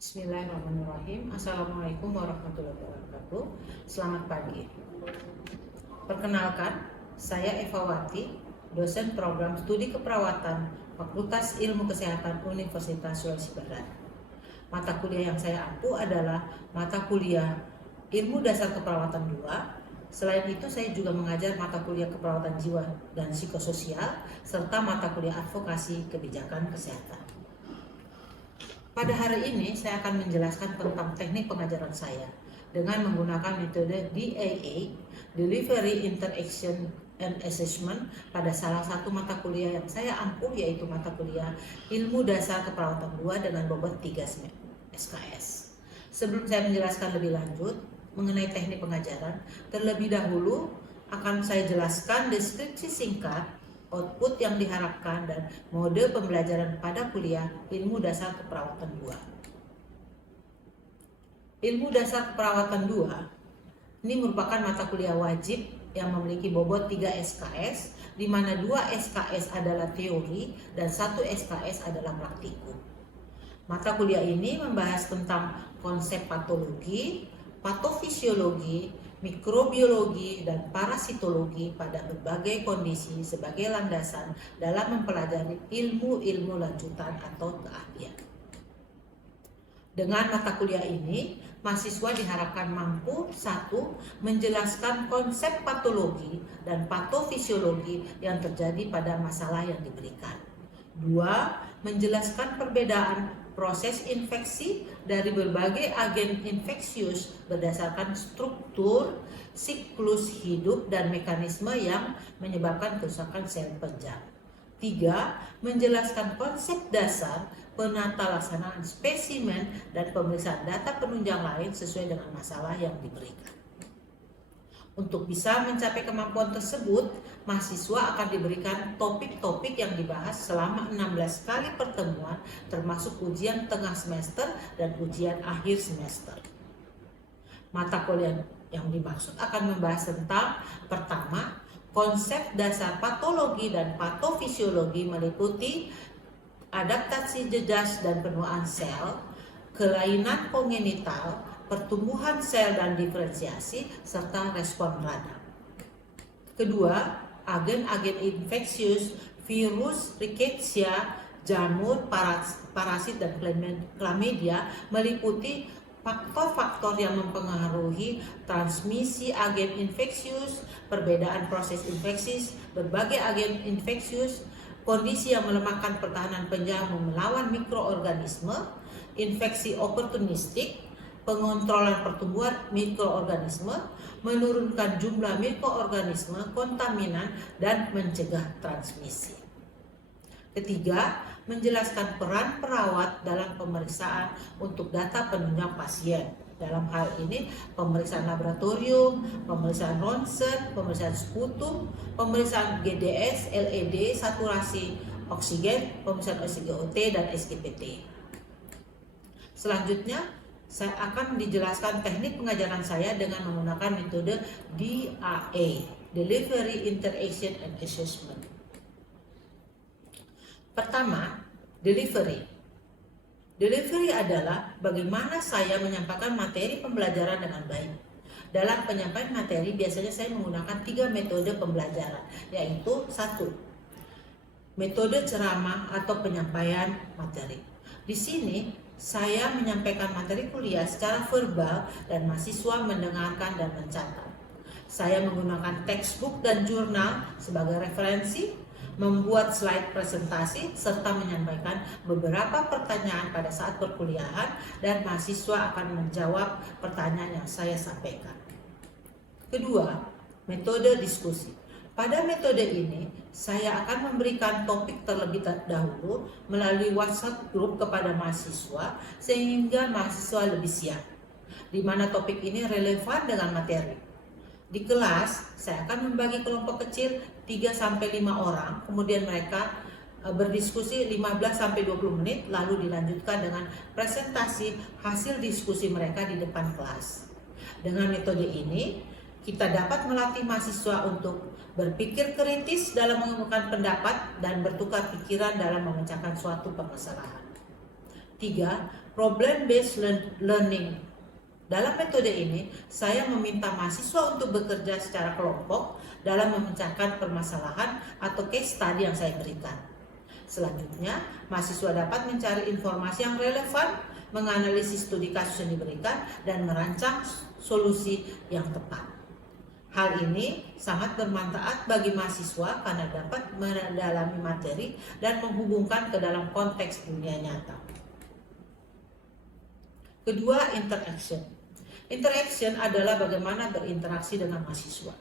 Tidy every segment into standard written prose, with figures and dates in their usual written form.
Bismillahirrahmanirrahim. Assalamualaikum warahmatullahi wabarakatuh. Selamat pagi. Perkenalkan, saya Eva Wati, dosen program studi keperawatan Fakultas Ilmu Kesehatan Universitas Sulawesi Barat. Mata kuliah yang saya ampu adalah mata kuliah Ilmu Dasar Keperawatan 2. Selain itu, saya juga mengajar mata kuliah keperawatan jiwa dan psikososial serta mata kuliah advokasi kebijakan kesehatan. Pada hari ini saya akan menjelaskan tentang teknik pengajaran saya dengan menggunakan metode DAA, Delivery Interaction and Assessment, pada salah satu mata kuliah yang saya ampuh, yaitu mata kuliah Ilmu Dasar Keperawatan 2 dengan bobot 3 SKS. Sebelum saya menjelaskan lebih lanjut mengenai teknik pengajaran, terlebih dahulu akan saya jelaskan deskripsi singkat output yang diharapkan dan mode pembelajaran pada kuliah Ilmu Dasar Keperawatan 2. Ilmu Dasar Keperawatan 2 ini merupakan mata kuliah wajib yang memiliki bobot 3 SKS, di mana 2 SKS adalah teori dan 1 SKS adalah praktikum. Mata kuliah ini membahas tentang konsep patologi, patofisiologi, mikrobiologi, dan parasitologi pada berbagai kondisi sebagai landasan dalam mempelajari ilmu-ilmu lanjutan atau keahlian. Dengan mata kuliah ini, mahasiswa diharapkan mampu 1. Menjelaskan konsep patologi dan patofisiologi yang terjadi pada masalah yang diberikan. 2. Menjelaskan perbedaan proses infeksi dari berbagai agen infeksius berdasarkan struktur, siklus hidup, dan mekanisme yang menyebabkan kerusakan sel penjara. 3. Menjelaskan konsep dasar penata laksanaan spesimen dan pemeriksaan data penunjang lain sesuai dengan masalah yang diberikan. Untuk bisa mencapai kemampuan tersebut, mahasiswa akan diberikan topik-topik yang dibahas selama 16 kali pertemuan, termasuk ujian tengah semester dan ujian akhir semester. Mata kuliah yang dimaksud akan membahas tentang: pertama, konsep dasar patologi dan patofisiologi meliputi adaptasi jejas dan penuaan sel, kelainan kongenital, pertumbuhan sel dan diferensiasi, serta respon radang. Kedua, agen-agen infeksius, virus, rickettsia, jamur, parasit, dan chlamydia meliputi faktor-faktor yang mempengaruhi transmisi agen infeksius, perbedaan proses infeksi, berbagai agen infeksius, kondisi yang melemahkan pertahanan penjaga melawan mikroorganisme, infeksi oportunistik, pengontrolan pertumbuhan mikroorganisme, menurunkan jumlah mikroorganisme kontaminan, dan mencegah transmisi. Ketiga, menjelaskan peran perawat dalam pemeriksaan untuk data penunjang pasien. Dalam hal ini, pemeriksaan laboratorium, pemeriksaan ronsen, pemeriksaan sputum, pemeriksaan GDS, LED, saturasi oksigen, pemeriksaan SGOT, dan SGPT. Selanjutnya, saya akan dijelaskan teknik pengajaran saya dengan menggunakan metode DAA, Delivery Interaction and Assessment. Pertama, delivery. Delivery adalah bagaimana saya menyampaikan materi pembelajaran dengan baik. Dalam penyampaian materi, biasanya saya menggunakan 3 metode pembelajaran, yaitu 1. Metode ceramah atau penyampaian materi. Di sini, saya menyampaikan materi kuliah secara verbal dan mahasiswa mendengarkan dan mencatat. Saya menggunakan textbook dan jurnal sebagai referensi, membuat slide presentasi, serta menyampaikan beberapa pertanyaan pada saat perkuliahan, dan mahasiswa akan menjawab pertanyaan yang saya sampaikan. Kedua, metode diskusi. Pada metode ini, saya akan memberikan topik terlebih dahulu melalui WhatsApp group kepada mahasiswa sehingga mahasiswa lebih siap, di mana topik ini relevan dengan materi. Di kelas, saya akan membagi kelompok kecil 3-5 orang, kemudian mereka berdiskusi 15-20 menit, lalu dilanjutkan dengan presentasi hasil diskusi mereka di depan kelas. Dengan metode ini, kita dapat melatih mahasiswa untuk berpikir kritis dalam mengemukakan pendapat dan bertukar pikiran dalam memecahkan suatu permasalahan. 3. Problem based learning. Dalam metode ini, saya meminta mahasiswa untuk bekerja secara kelompok dalam memecahkan permasalahan atau case study yang saya berikan. Selanjutnya, mahasiswa dapat mencari informasi yang relevan, menganalisis studi kasus yang diberikan, dan merancang solusi yang tepat. Hal ini sangat bermanfaat bagi mahasiswa karena dapat mendalami materi dan menghubungkan ke dalam konteks dunia nyata. Kedua, interaction. Interaction adalah bagaimana berinteraksi dengan mahasiswa.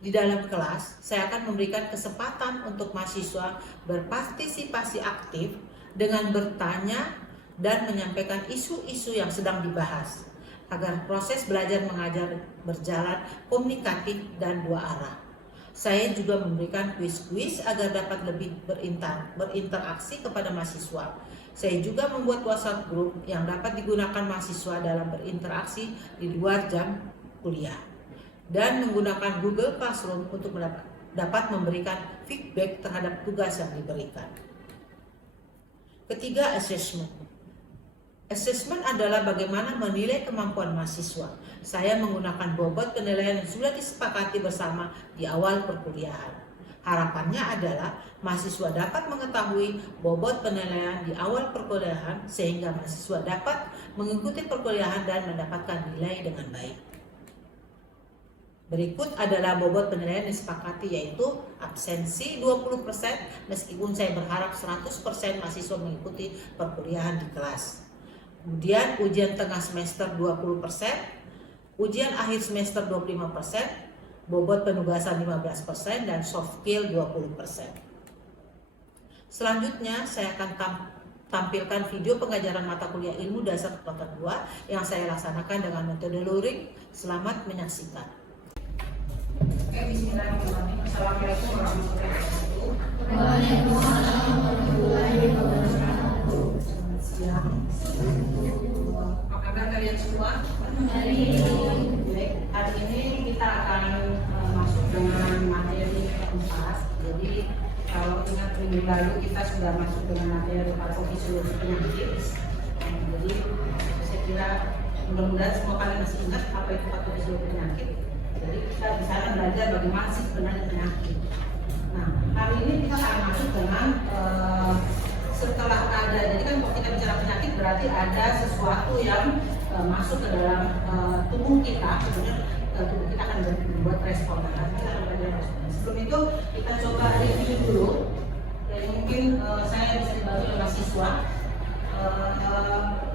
Di dalam kelas, saya akan memberikan kesempatan untuk mahasiswa berpartisipasi aktif dengan bertanya dan menyampaikan isu-isu yang sedang dibahas, agar proses belajar mengajar berjalan komunikatif dan dua arah. Saya juga memberikan kuis-kuis agar dapat lebih berinteraksi kepada mahasiswa. Saya juga membuat WhatsApp group yang dapat digunakan mahasiswa dalam berinteraksi di luar jam kuliah. Dan menggunakan Google Classroom untuk dapat memberikan feedback terhadap tugas yang diberikan. Ketiga, assessment. Assessment adalah bagaimana menilai kemampuan mahasiswa. Saya menggunakan bobot penilaian yang sudah disepakati bersama di awal perkuliahan. Harapannya adalah mahasiswa dapat mengetahui bobot penilaian di awal perkuliahan sehingga mahasiswa dapat mengikuti perkuliahan dan mendapatkan nilai dengan baik. Berikut adalah bobot penilaian yang disepakati, yaitu absensi 20% meskipun saya berharap 100% mahasiswa mengikuti perkuliahan di kelas. Kemudian ujian tengah semester 20%, ujian akhir semester 25%, bobot penugasan 15%, dan soft skill 20%. Selanjutnya saya akan tampilkan video pengajaran mata kuliah ilmu dasar kuartal 2 yang saya laksanakan dengan metode luring. Selamat menyaksikan. Oke, bismillahirrahmanirrahim. Assalamualaikum warahmatullahi wabarakatuh. Waalaikumsalam warahmatullahi wabarakatuh. Selamat siang. Apa kabar kalian semua? Baik, hari ini kita akan masuk dengan materi keempat. Jadi kalau ingat minggu lalu kita sudah masuk dengan materi patofisiologi penyakit. Jadi saya kira mudah-mudahan semua kalian masih ingat apa itu patofisiologi penyakit. Jadi kita di sana belajar bagaimana sih sebenarnya penyakit. Nah, hari ini kita akan masuk dengan setelah ada, jadi kan kalau kita bicara penyakit berarti ada sesuatu yang masuk ke dalam tubuh kita, kemudian tubuh kita akan membuat respon. Nah, kita akan belajar respon. Sebelum itu kita coba review dulu. Jadi mungkin saya bisa dibantu oleh mahasiswa.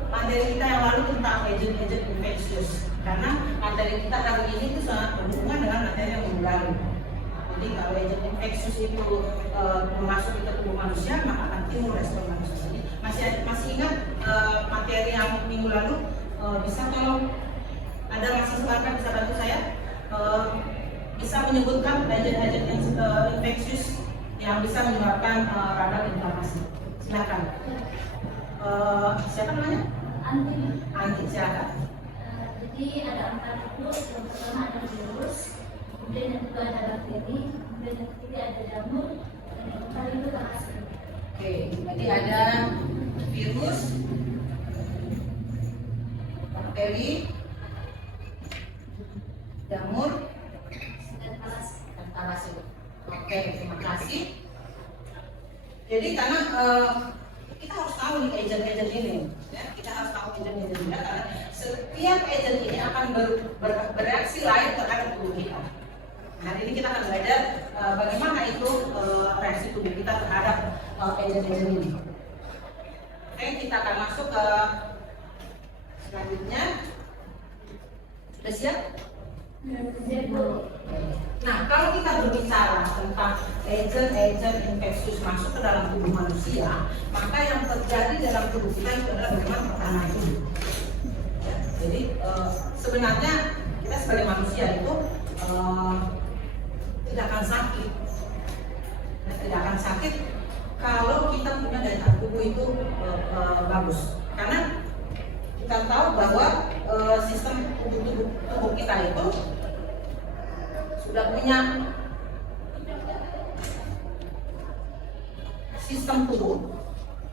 Materi kita yang lalu tentang agent-agent infectious, karena materi kita hari ini itu sangat berhubungan dengan materi yang minggu lalu. Jadi kalau agent infectious itu masuk ke tubuh manusia, maka akan timbul respon manusia. Jadi masih ingat materi yang minggu lalu? Bisa tolong ada mahasiswa kan bisa bantu saya? Bisa menyebutkan agent-agent infectious yang bisa menyebabkan radang inflamasi. Silakan. Siapa namanya? Anti, silakan. Jadi ada 4 virus, yang pertama ada virus, kemudian yang kedua ada bakteri, kemudian yang ketiga ada jamur, dan yang keempat itu parasit. Oke, jadi ada virus, bakteri, jamur, Dan parasit. Oke, terima kasih. Jadi karena kita harus tahu nih agent-agent ini, ya. Kita harus tahu agent-agent ini karena setiap agent ini akan bereaksi lain terhadap tubuh kita. Nah, hari ini kita akan belajar bagaimana itu reaksi tubuh kita terhadap agent-agent ini. Oke, kita akan masuk ke selanjutnya. Sudah siap? Nah, kalau kita berbicara tentang agent infeksius masuk ke dalam tubuh manusia, maka yang terjadi dalam tubuh kita itu adalah bagaimana pertahanan tubuh. Ya, jadi sebenarnya kita sebagai manusia itu tidak akan sakit, tidak akan sakit kalau kita punya daya tahan tubuh itu bagus, karena kita tahu bahwa sistem tubuh kita itu sudah punya sistem tubuh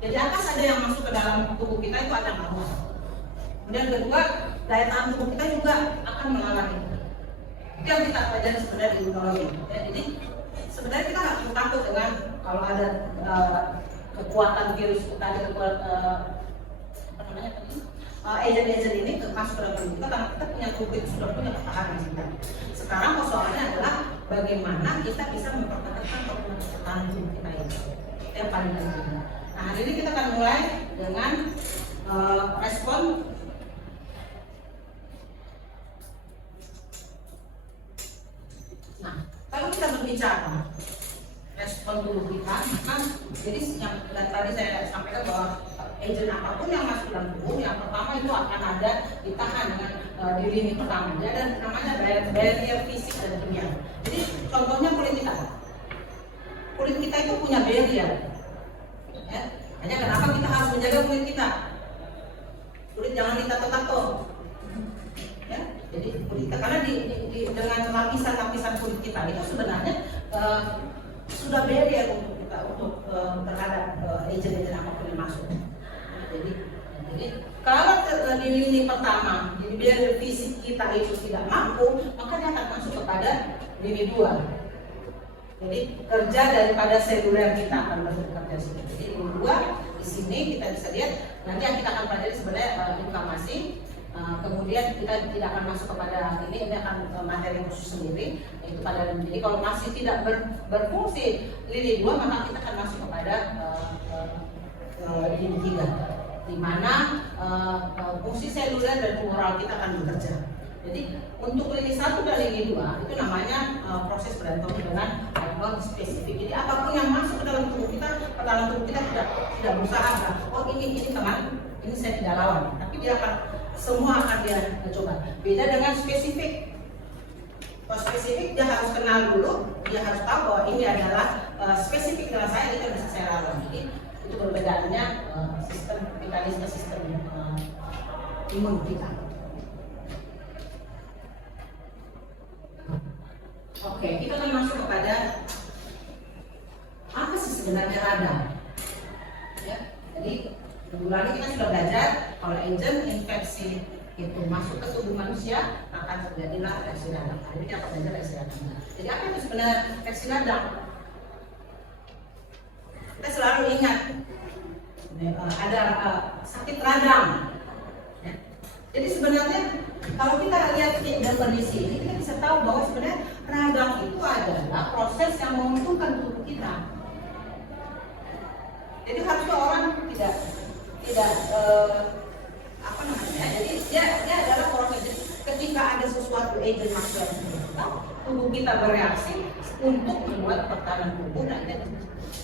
Jadi apa saja yang masuk ke dalam tubuh kita itu akan melawan. Kemudian kedua, daya tahan tubuh kita juga akan melawan itu. Itu yang kita pelajari sebenarnya di imunologi. Ya, jadi sebenarnya kita nggak perlu takut dengan kalau ada kekuatan virus, kita ada agent-agent ini masuk ke dalam tubuh kita karena kita punya tubuh itu sudah punya ketahanan kita. Sekarang persoalannya adalah bagaimana kita bisa mempertahankan ketahanan tubuh kita ini. Itu yang paling penting. Nah, hari ini kita akan mulai dengan respon. Nah, kalau kita berbicara respon tubuh kita, maka jadi yang tadi saya sampaikan bahwa agent apapun yang masuk dalam tubuh, yang pertama itu akan ada ditahan dengan di lini pertama. Dia ada namanya barrier fisik dan kimia. Jadi contohnya kulit kita. Kulit kita itu punya barrier. Ya. Hanya kenapa kita harus menjaga kulit kita? Kulit jangan ditato-tato. Ya. Jadi kulit kita karena dengan lapisan-lapisan kulit kita itu sebenarnya sudah barrier untuk kita terhadap agent-agent apapun yang masuk. Jadi kalau di lini pertama, jadi barrier fisik kita itu tidak mampu, maka dia akan masuk kepada lini 2. Jadi kerja daripada seluler kita akan masuk ke sini. Jadi lini 2 di sini kita bisa lihat nanti yang kita akan pelajari sebenarnya inflamasi. Kemudian kita tidak akan masuk kepada ini akan materi khusus sendiri yaitu pada lini. Jadi kalau masih tidak berfungsi lini 2 maka kita akan masuk kepada lini 3 di mana fungsi seluler dan humoral kita akan bekerja. Jadi untuk lini 1 dan lini 2 itu namanya proses berantem dengan hormon spesifik. Jadi apapun yang masuk ke dalam tubuh kita tidak berusaha oh ini teman, ini saya tidak lawan, tapi dia akan semua akan dia coba. Beda dengan spesifik. Kalau spesifik dia harus kenal dulu, dia harus tahu bahwa ini adalah spesifik dengan saya, itu bisa saya lawan. Jadi itu perbedaannya sistem mekanisme sistem imun kita. Oke, kita akan masuk kepada apa sih sebenarnya radang. Ya, jadi minggu lalu kita sudah belajar kalau agent infeksi itu masuk ke tubuh manusia akan terjadilah reaksi radang. Hari ini kita akan belajar reaksi radang. Jadi apa itu sebenarnya reaksi radang? Kita selalu ingat ada sakit radang. Ya. Jadi sebenarnya kalau kita lihat definisi ini kita bisa tahu bahwa sebenarnya radang itu adalah proses yang menguntungkan tubuh kita. Jadi harusnya orang tidak apa namanya? Jadi dia adalah proses ketika ada sesuatu agent masuk dalam tubuh kita bereaksi untuk membuat pertahanan tubuh dan itu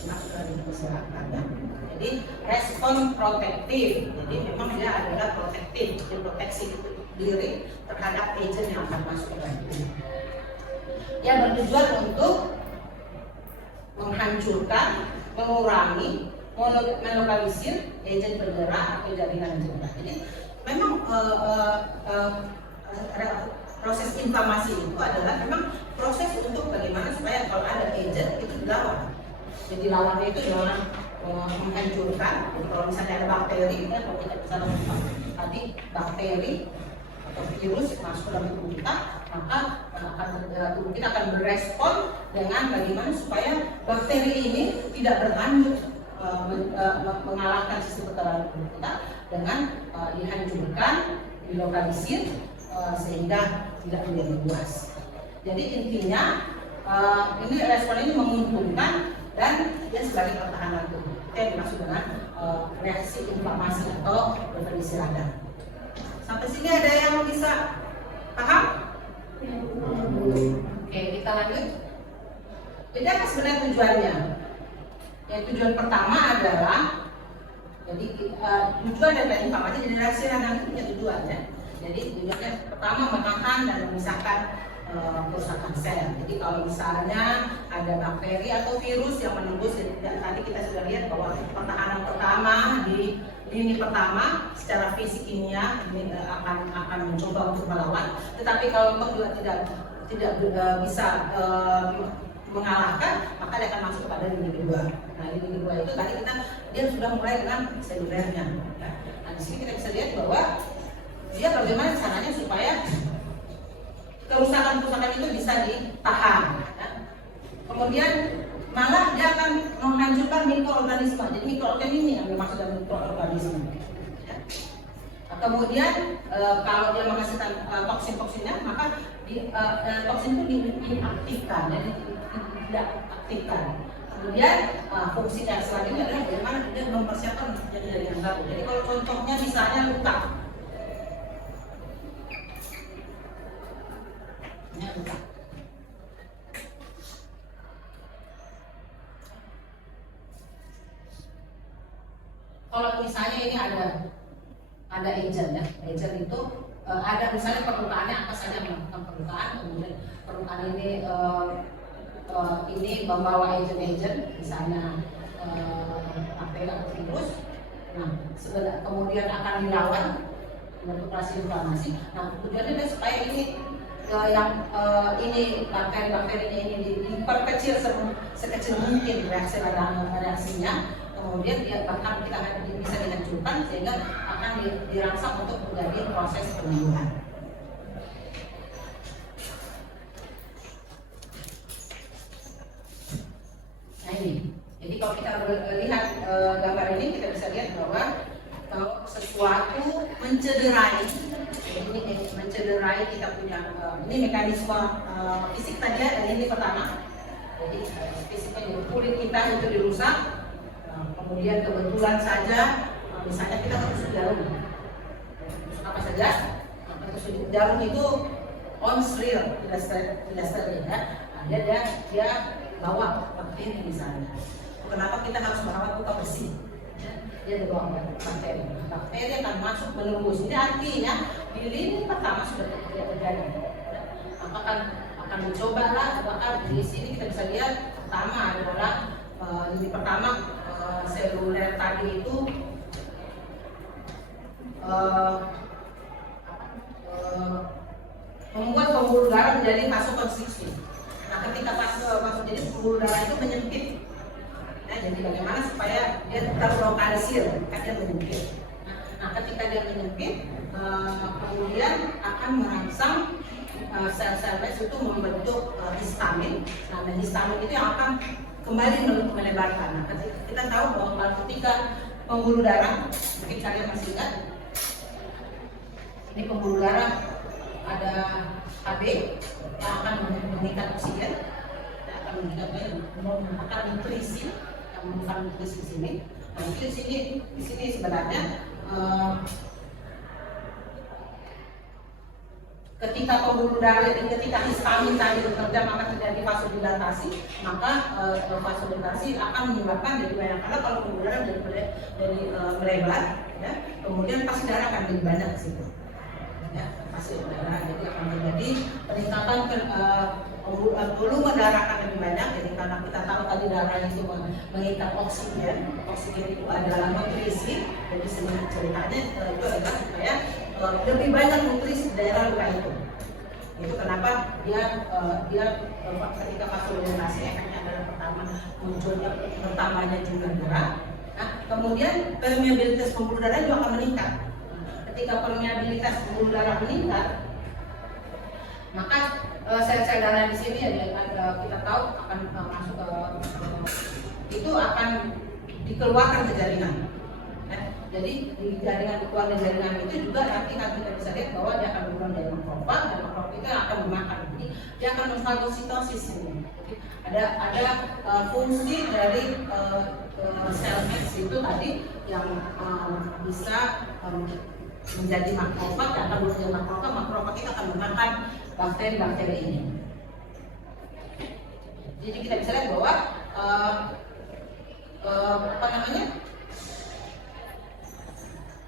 masuk dari masyarakat. Jadi respon protektif. Jadi memang dia adalah protektif, proteksi diri terhadap agent yang akan masuk ke dalam tubuh. Yang bertujuan untuk menghancurkan, mengurangi, melokalisir agent bergerak atau jaringan cedera. Jadi memang proses inflamasi itu adalah memang proses untuk bagaimana supaya kalau ada agent itu dilawan. Jadi lawannya itu dengan menghancurkan. Jadi kalau misalnya ada bakteri, kalau kita bisa tadi bakteri atau virus masuk ke dalam tubuh kita, maka tubuh kita akan berespon dengan bagaimana supaya bakteri ini tidak berlanjut mengalahkan sistem pertahanan tubuh kita dengan dihancurkan, dilokalisir sehingga tidak menjadi luas. Jadi intinya ini respon ini menguntungkan dan dia sebagai pertahanan tubuh. Itu yang dimaksud dengan reaksi inflamasi atau definisi radang. Sampai sini ada yang bisa paham? Oke, kita lanjut. Jadi apa sebenarnya tujuannya? Ya, tujuan pertama adalah jadi tujuan dari inflamasi, jadi reaksi radang itu punya tujuan ya. Jadi tujuannya pertama menahan dan memisahkan kerusakan sel. Jadi kalau misalnya ada bakteri atau virus yang menembus, dan tadi kita sudah lihat bahwa pertahanan pertama di lini pertama secara fisik kimia ini akan mencoba untuk melawan. Tetapi kalau juga tidak bisa mengalahkan, maka dia akan masuk pada lini kedua. Nah, lini kedua itu tadi dia sudah mulai dengan selulernya. Ya. Nah, di sini kita bisa lihat bahwa dia bagaimana caranya supaya kerusakan-kerusakan itu bisa ditahan. Ya. Kemudian malah dia akan menghancurkan mikroorganisme. Jadi mikroorganisme yang dimaksud dengan mikroorganisme. Ya. Nah, kemudian kalau dia menghasilkan toksin-toksinnya, maka toksin itu diaktifkan, jadi tidak aktifkan. Kemudian fungsi yang selanjutnya adalah bagaimana dia mempersiapkan untuk jadi jaringan baru. Jadi kalau contohnya misalnya luka, ini luka. Kalau misalnya ini ada agent ya, agent itu ada misalnya permukaannya apa saja melakukan permukaan, kemudian permukaan ini membawa agent misalnya bakteri atau virus. Nah, kemudian akan dilawan menentukan inflamasi. Nah, tujuannya supaya ini bakteri-bakteri ini diperkecil sekecil mungkin reaksinya. Kemudian dia bahkan kita bisa dihancurkan sehingga akan dirangsang untuk menjadi proses penyembuhan. Nah ini, jadi kalau kita lihat gambar ini kita bisa lihat bahwa kalau sesuatu mencederai kita punya ini mekanisme fisik tadi ya, dan ini pertama. Jadi fisiknya kulit kita itu dirusak. Kemudian kebetulan saja misalnya kita tusuk jarum, apa saja, tusuk jarum itu on sterile, tidak steril ya. Nah, dia bawa bakteri misalnya. Kenapa kita harus merawat luka bersih? Dia bawa bakteri. Bakteri akan masuk menembus. Ini artinya di lini pertama sudah terjadi. Akan dicoba lah. Apakah di sini kita bisa lihat pertama adalah lini pertama seluler tadi itu membuat pembuluh darah menjadi vasokonstriksi. Nah, ketika jadi pembuluh darah itu menyempit. Nah, jadi bagaimana supaya dia terlokalisir, kan dia menyempit. Nah, ketika dia menyempit, kemudian akan merangsang sel-sel itu membentuk histamin. Nah, histamin itu yang akan kembali melebarkan. Nah, kita tahu bahwa ketika pembuluh darah, mungkin kalian masih ingat, ini pembuluh darah ada Hb yang akan mengikat oksigen, akan nutrisi, yang menemukan nutrisi di sini. Nah, itu di sini sebenarnya ketika pembuluh darah ini, ketika histamin tadi bekerja maka terjadi vasodilatasi, maka vasodilatasi akan menyebabkan jadi banyak, karena kalau pembuluh darah jadi melebar, ya, kemudian pasti darah akan lebih banyak di situ, ya, pasti darah, jadi akan terjadi peningkatan volume darah akan lebih banyak. Jadi karena kita tahu tadi darah itu mengikat oksigen itu adalah nutrisi, jadi sebenarnya ceritanya itu adalah supaya lebih banyak nutrisi di daerah luka itu. Itu kenapa dia ketika vasodilatasi efeknya adalah pertama munculnya bertambahnya jumlah darah. Nah, kemudian permeabilitas pembuluh darah juga akan meningkat. Ketika permeabilitas pembuluh darah meningkat, maka sel-sel darah di sini kita tahu akan masuk itu akan dikeluarkan ke jaringan. Jadi di keluarga jaringan itu juga nanti kan kita bisa lihat bahwa dia akan berubah dari makrofag, dan makrofag itu akan memakan. Jadi dia akan memfagositosis ini. Ada fungsi dari sel X itu tadi yang bisa menjadi makrofag, dan akan menjadi makrofag itu akan memakan bakteri-bakteri ini. Jadi kita bisa lihat bahwa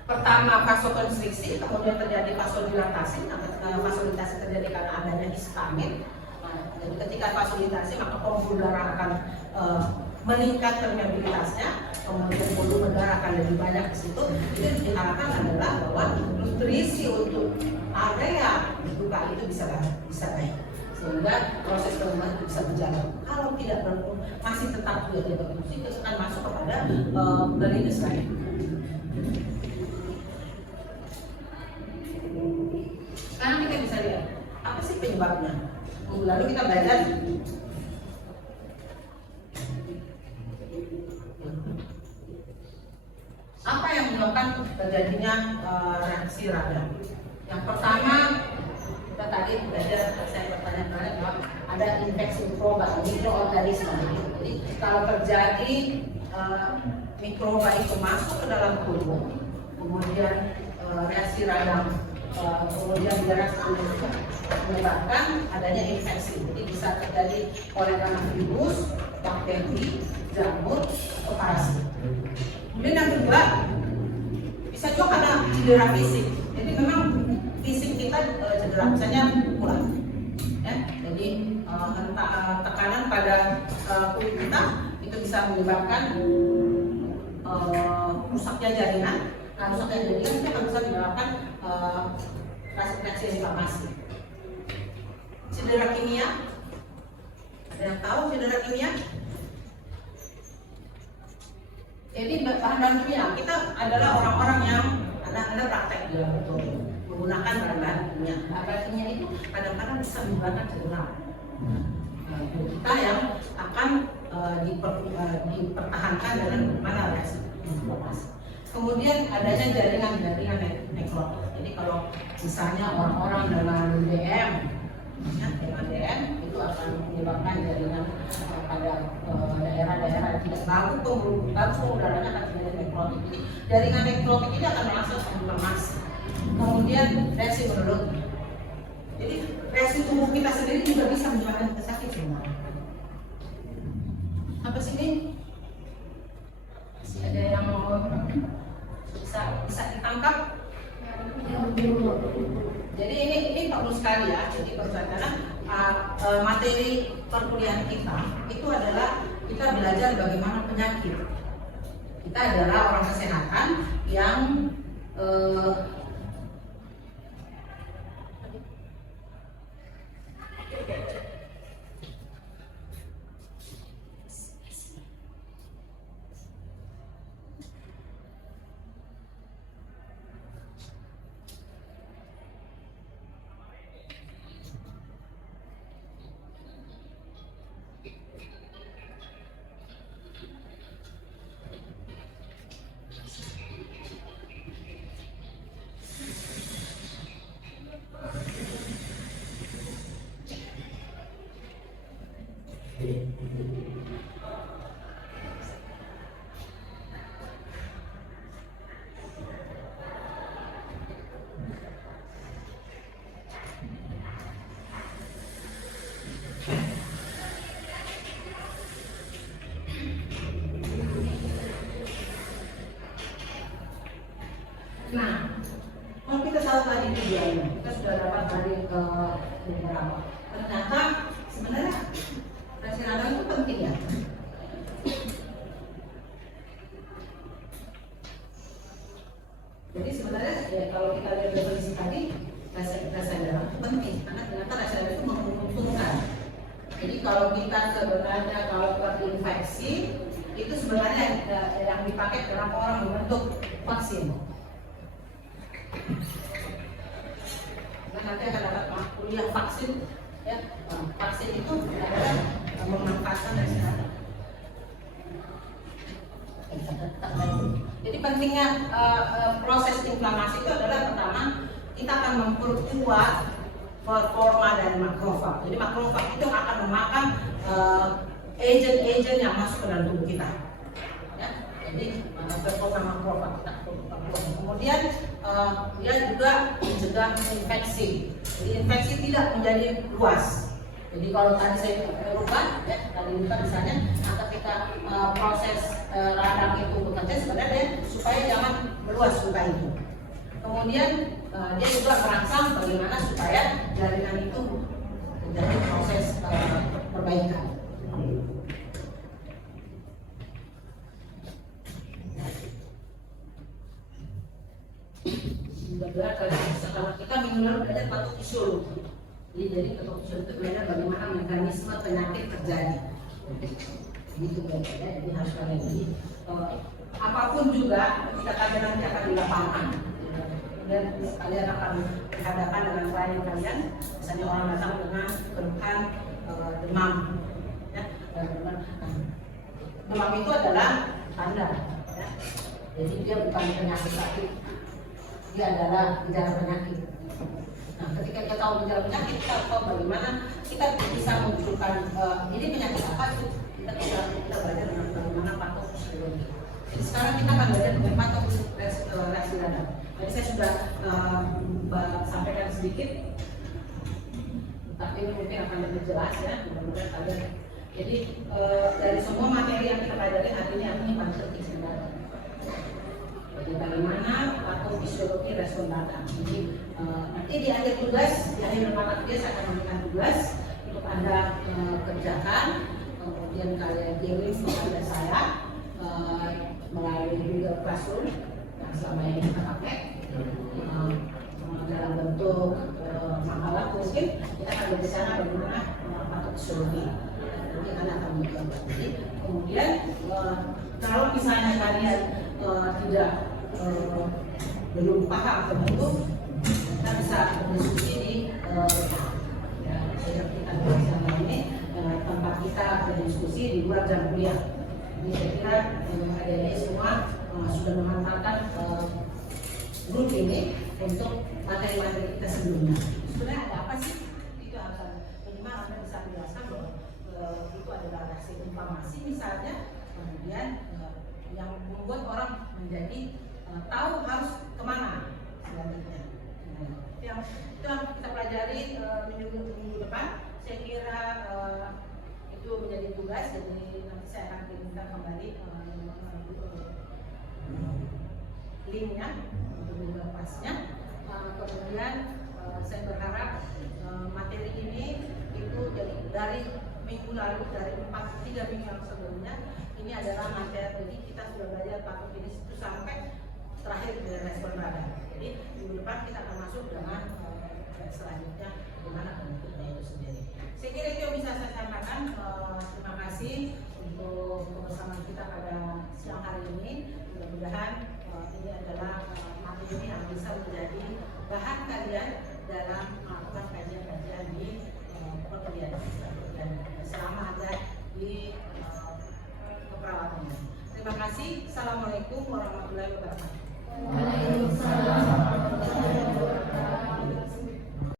pertama vasokonstriksi, kemudian terjadi vasodilatasi. Nah, vasodilatasi terjadi karena adanya histamin. Nah, jadi ketika vasodilatasi maka pembuluh darah akan meningkat permeabilitasnya, kemudian volume darah akan lebih banyak di situ. Itu yang diharapkan adalah bahwa nutrisi untuk area luka itu bisa baik. sehingga proses penyembuhan itu bisa berjalan. Kalau tidak masih tetap tidak berfungsi, itu akan masuk kepada bleeding lain. Sekarang kita bisa lihat apa sih penyebabnya. Lalu kita belajar apa yang menyebabkan terjadinya reaksi radang. Yang pertama, kita tadi belajar, saya bertanya bahwa ada infeksi mikroorganisme. Jadi kalau terjadi mikroba itu masuk ke dalam tubuh, kemudian reaksi radang, kemudian darah menyebabkan adanya infeksi. Jadi bisa terjadi oleh karena virus, bakteri, jamur, atau parasit. Kemudian yang kedua, bisa juga karena cedera fisik. Jadi memang fisik kita cedera, misalnya pukulan, ya. Jadi tekanan pada kulit kita itu bisa menyebabkan rusaknya jaringan. Nah, rusaknya jaringan itu akan bisa menyebabkan reaksi inflamasi. Cedera kimia, ada yang tahu cedera kimia? Jadi bahan-bahan kimia, kita adalah orang-orang yang ada praktek di laboratorium menggunakan bahan-bahan kimia. Bahan-bahan kimia itu kadang-kadang bisa menyebabkan cedera. Kita yang akan dipertahankan dengan bagaimana reaksi inflamasi. Kemudian adanya jaringan nekrotik. Jadi kalau misalnya orang-orang dengan DM, ya, dengan DM itu akan menyebabkan jaringan pada daerah-daerah yang tidak bagus pengudaranya akan terjadi nekrotik. Jadi jaringan nekrotik ini akan langsung inflamasi. Kemudian reaksi menulut. Jadi reaksi tubuh kita sendiri juga bisa menyebabkan kita sakit semua. Apa sih ini? Masih ada yang mau bisa ditangkap? Jadi ini perlu sekali ya. Jadi karena materi perkuliahan kita itu adalah kita belajar bagaimana penyakit. Kita adalah orang kesehatan yang nah, kalau kita tahu tadi tujuannya, kita sudah dapat dari beberapa. Ternyata sebenarnya reaksi radang itu penting ya. Jadi sebenarnya ya, kalau kita lihat definisi tadi, reaksi radang itu penting karena ternyata reaksi radang itu menguntungkan. Jadi kalau kita sebenarnya kalau terinfeksi itu sebenarnya yang dipakai dalam orang membentuk vaksin. Nah, nanti akan dapat kuliah vaksin, ya. Vaksin itu adalah memanfaatkan reaksi radang. Jadi pentingnya proses inflamasi itu adalah pertama kita akan memperkuat performa dari makrofag. Jadi makrofag itu akan memakan agent-agent yang masuk ke dalam tubuh kita. Ya, jadi performa makrofag kita. Kemudian dia juga mencegah infeksi. Jadi infeksi tidak menjadi luas. Jadi kalau tadi saya lupa, ya tadi lupa misalnya, ketika proses radang itu bekerja sebenarnya supaya jangan meluas luka itu. Kemudian dia juga merangsang bagaimana supaya jaringan itu menjadi proses perbaikan. Setelah kita minggu lalu belajar patofisiologi. Jadi patofisiometri itu belajar bagaimana mekanisme penyakit terjadi. Gitu ya. Jadi harus kalian jadi apapun juga kita kajian nanti akan di lapangan. Dan kalian akan berhadapan dengan klien kalian, misalnya orang datang dengan keluhan demam, ya, demam itu adalah tanda, ya. Jadi dia bukan penyakit sakit, dia adalah gejala penyakit. Nah, ketika kita tahu gejala penyakit, kita tahu bagaimana kita bisa menunjukkan ini penyakit apa itu, kita belajar dengan bagaimana patofisiologi. Jadi sekarang kita akan belajar dengan patofisiologi dada. Jadi saya sudah sampaikan sedikit, tapi ini mungkin akan lebih jelas ya, mudah-mudahan kalian. Jadi dari semua materi yang kita pelajari hari ini artinya patofisiologi dada. Jadi bagaimana patofisiologi respon dada. Jadi nanti di akhir tugas, di akhir mata kuliah saya akan memberikan tugas untuk Anda kerjakan, kemudian kalian kirim kepada saya melalui Google Classroom yang selama ini kita pakai dalam bentuk makalah. Mungkin kita akan berbicara bagaimana patofisiologi. Nanti kalian akan mencoba. Kemudian kalau misalnya kalian tidak belum paham tertentu, kita bisa berdiskusi di ya, kita bersama ini tempat kita berdiskusi di luar jam kuliah. Jadi saya kira adik-adik semua sudah memantapkan grup ini untuk materi-materi kita sebelumnya. Sebenarnya ada apa sih? Itu akan minimal Anda bisa menjelaskan bahwa itu adalah reaksi inflamasi misalnya, kemudian yang membuat orang menjadi tahu harus kemana selanjutnya. Itu yang kita pelajari minggu depan. Saya kira itu menjadi tugas, jadi nanti saya akan kirimkan kembali linknya untuk minggu pasnya. Kemudian saya berharap materi ini itu jadi dari minggu lalu, dari 3 minggu yang sebelumnya, ini adalah materi. Jadi kita sudah belajar patogenis itu sampai terakhir dari respon dada. Jadi minggu depan kita akan masuk dengan selanjutnya bagaimana bentuknya itu sendiri. Saya kira itu yang bisa saya sampaikan. Terima kasih untuk kebersamaan kita pada siang hari ini. Mudah-mudahan ini adalah materi yang bisa menjadi bahan kalian dalam melakukan kajian-kajian di perkuliahan.